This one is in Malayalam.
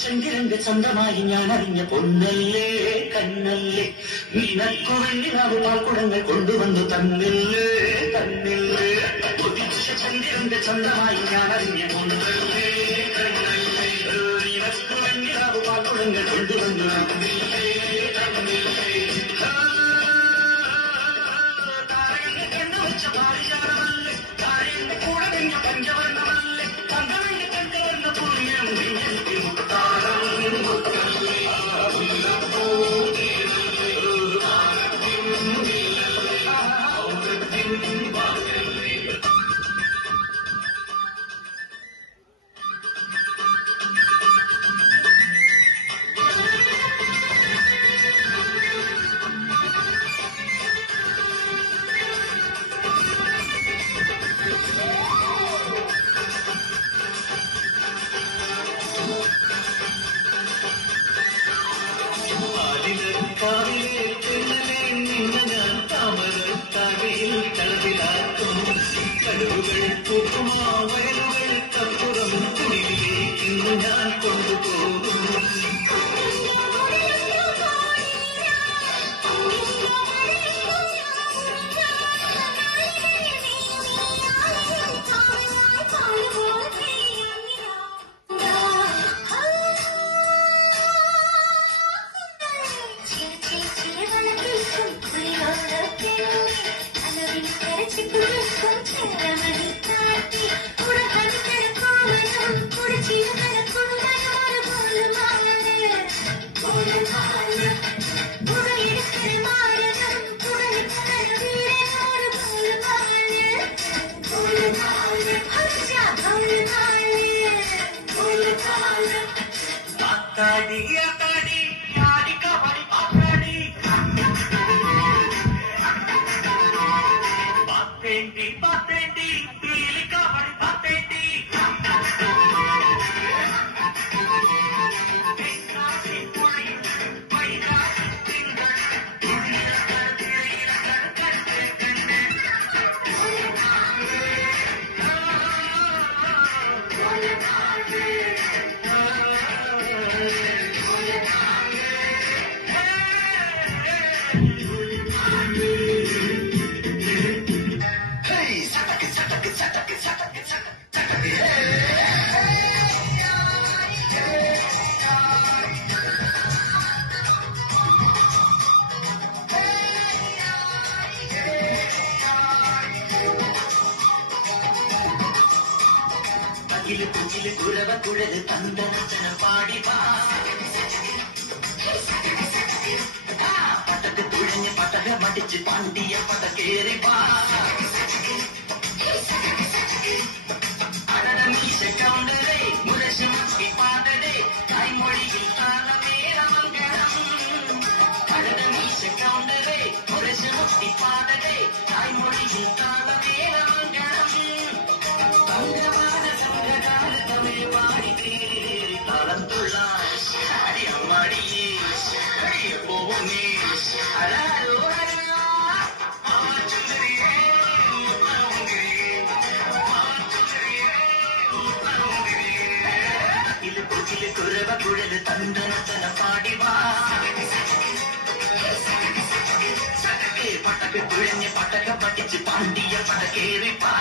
ചന്ദ്രന്റെ സ്വന്തമായി ഞാൻ അറിഞ്ഞ പൊന്നല്ലേ കണ്ണല്ലേ നിനക്കു വേണ്ടി പാൽക്കുടങ്ങൾ കൊണ്ടുവന്നു തന്നില്ലേ തന്നില്ലേ ചന്ദ്രന്റെ സ്വന്തമായി ഞാൻ അറിഞ്ഞ പൊന്നല്ലേ കണ്ണല്ലേ നിനക്കു വേണ്ടി പാൽക്കുടങ്ങൾ കൊണ്ടുവന്നു തന്നില്ലേ തന്നില്ലേ താരകന്റെ കണ്ണുവച്ച പാരിജാതമല്ലേ താരന്റെ കൂടെ നിന്ന പഞ്ചവർണ്ണമല്ലേ തങ്ങളുടെ കണ്ടുവന്ന പുണ്യം കുഴത് തന്തനച്ചന പാടി പട്ടക്ക് തുഴഞ്ഞ് പട്ടക മടിച്ച് പാണ്ടിയ പടക്കേറി അടട മീശ കൗണ്ടരേ മുരശമത്തി പാടടേ കൈമൊഴിയിൽ താളമേരമംഗളം അടട മീശ കൗണ്ടരേ മുരശമത്തി പാടടേ കൈമൊഴിയിൽ താളമേരമംഗളം കുഴവ കുഴ മുതല് തന്റെ നച്ചന പാടിവാ പട്ടക്ക് തുഴഞ്ഞ് പട്ടക പഠിച്ച് പാണ്ടിയ പടക്കേറിപ്പാ